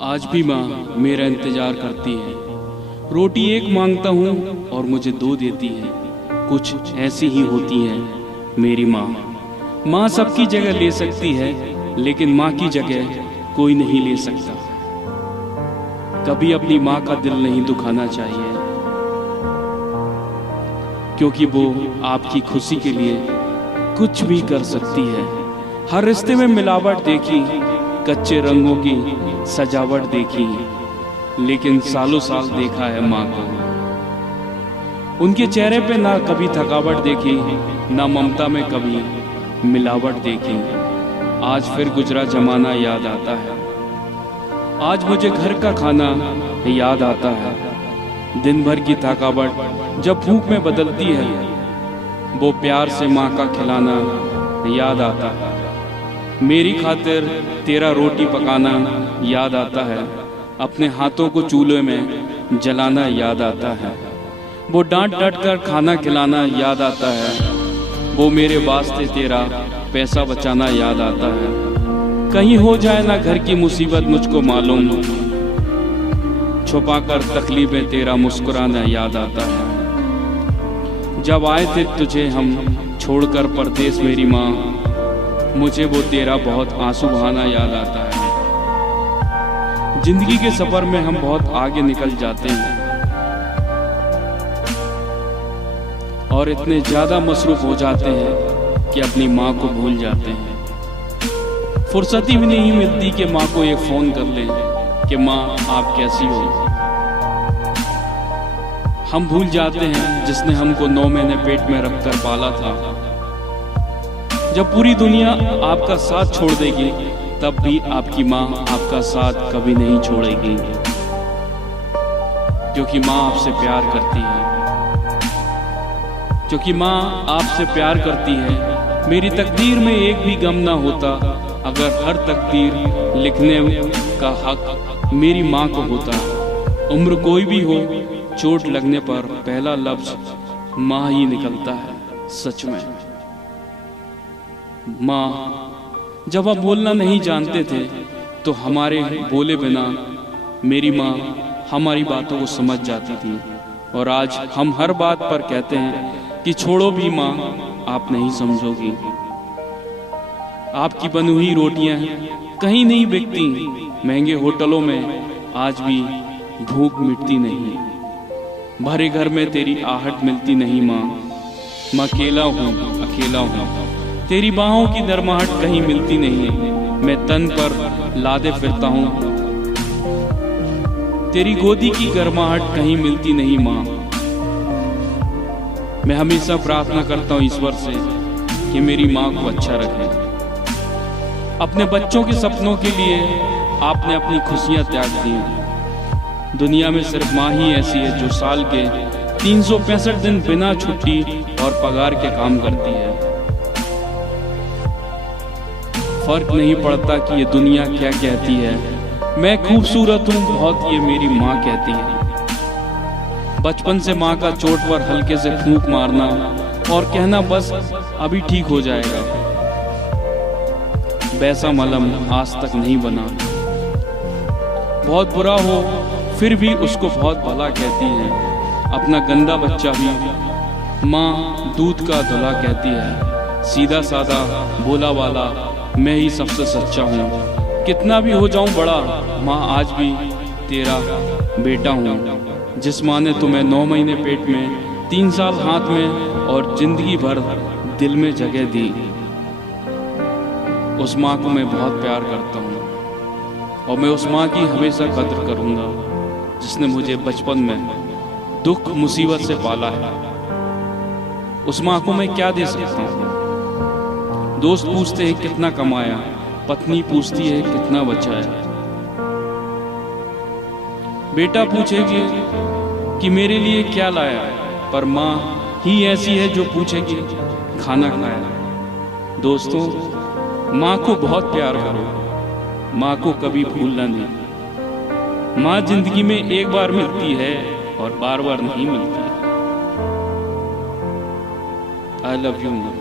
आज भी माँ मेरा इंतजार करती है। रोटी एक मांगता हूँ और मुझे दो देती है। कुछ ऐसी ही होती है मेरी माँ। माँ सबकी जगह ले सकती है, लेकिन माँ की जगह कोई नहीं ले सकता। कभी अपनी माँ का दिल नहीं दुखाना चाहिए, क्योंकि वो आपकी खुशी के लिए कुछ भी कर सकती है। हर रिश्ते में मिलावट देखी, कच्चे रंगों की सजावट देखी, लेकिन सालों साल देखा है माँ को। उनके चेहरे पे ना कभी थकावट देखी, ना ममता में कभी मिलावट देखी। आज फिर गुजरा जमाना याद आता है। आज मुझे घर का खाना याद आता है। दिन भर की थकावट जब भूख में बदलती है, वो प्यार से माँ का खिलाना याद आता है। मेरी खातिर तेरा रोटी पकाना याद आता है। अपने हाथों को चूल्हे में जलाना याद आता है। वो डांट डांट कर खाना खिलाना याद आता है। वो मेरे वास्ते तेरा पैसा बचाना याद आता है। कहीं हो जाए ना घर की मुसीबत मुझको मालूम, छुपाकर तकलीफें तेरा मुस्कुराना याद आता है। जब आए थे तुझे हम छोड़कर परदेस मेरी माँ, मुझे वो तेरा बहुत आंसू बहाना याद आता है। जिंदगी के सफर में हम बहुत आगे निकल जाते हैं और इतने ज्यादा मसरूफ हो जाते हैं कि अपनी माँ को भूल जाते हैं। फुर्सती भी नहीं मिलती कि माँ को एक फोन कर लें कि माँ आप कैसी हो। हम भूल जाते हैं जिसने हमको 9 महीने पेट में रखकर पाला था। जब पूरी दुनिया आपका साथ छोड़ देगी, तब भी आपकी माँ आपका साथ कभी नहीं छोड़ेगी, क्योंकि माँ आपसे प्यार करती है। क्योंकि माँ आपसे प्यार करती है। मेरी तकदीर में एक भी गम ना होता अगर हर तकदीर लिखने का हक मेरी माँ को होता। उम्र कोई भी हो, चोट लगने पर पहला लफ्ज माँ ही निकलता है। सच में माँ, जब आप बोलना नहीं जानते थे तो हमारे बोले बिना मेरी माँ हमारी बातों को समझ जाती थी। और आज हम हर बात पर कहते हैं कि छोड़ो भी माँ, आप नहीं समझोगी। आपकी बनी हुई रोटियां कहीं नहीं बिकती, महंगे होटलों में आज भी भूख मिटती नहीं। भरे घर में तेरी आहट मिलती नहीं माँ। मैं अकेला हूँ, अकेला हूँ। तेरी बाहों की नरमाहट कहीं मिलती नहीं। मैं तन पर लादे फिरता हूँ, तेरी गोदी की गर्माहट कहीं मिलती नहीं माँ। मैं हमेशा प्रार्थना करता हूँ ईश्वर से कि मेरी माँ को अच्छा रखे। अपने बच्चों के सपनों के लिए आपने अपनी खुशियाँ त्याग दी। दुनिया में सिर्फ माँ ही ऐसी है जो साल के 365 दिन बिना छुट्टी और पगार के काम करती है। फर्क नहीं पड़ता कि ये दुनिया क्या कहती है, मैं खूबसूरत हूँ बहुत, ये मेरी माँ कहती है। बचपन से माँ का चोट पर हल्के से फूंक मारना और कहना बस अभी ठीक हो जाएगा, वैसा मलहम आज तक नहीं बना। बहुत बुरा हो फिर भी उसको बहुत भला कहती है। अपना गंदा बच्चा भी माँ दूध का धुला कहती है। सीधा सादा भोला वाला मैं ही सबसे सच्चा हूँ। कितना भी हो जाऊं बड़ा, माँ आज भी तेरा बेटा हूँ। जिस माँ ने तुम्हें 9 महीने पेट में, 3 साल हाथ में और जिंदगी भर दिल में जगह दी, उस माँ को मैं बहुत प्यार करता हूँ। और मैं उस माँ की हमेशा कद्र करूँगा जिसने मुझे बचपन में दुख मुसीबत से पाला है। उस माँ को मैं क्या दे सकता हूँ। दोस्त पूछते हैं कितना कमाया, पत्नी पूछती है कितना बचाया। बेटा पूछेगी कि मेरे लिए क्या लाया, पर माँ ही ऐसी है जो पूछेगी खाना खाया। दोस्तों, माँ को बहुत प्यार करो, माँ को कभी भूलना नहीं। माँ जिंदगी में एक बार मिलती है और बार बार नहीं मिलती। I love you, माँ।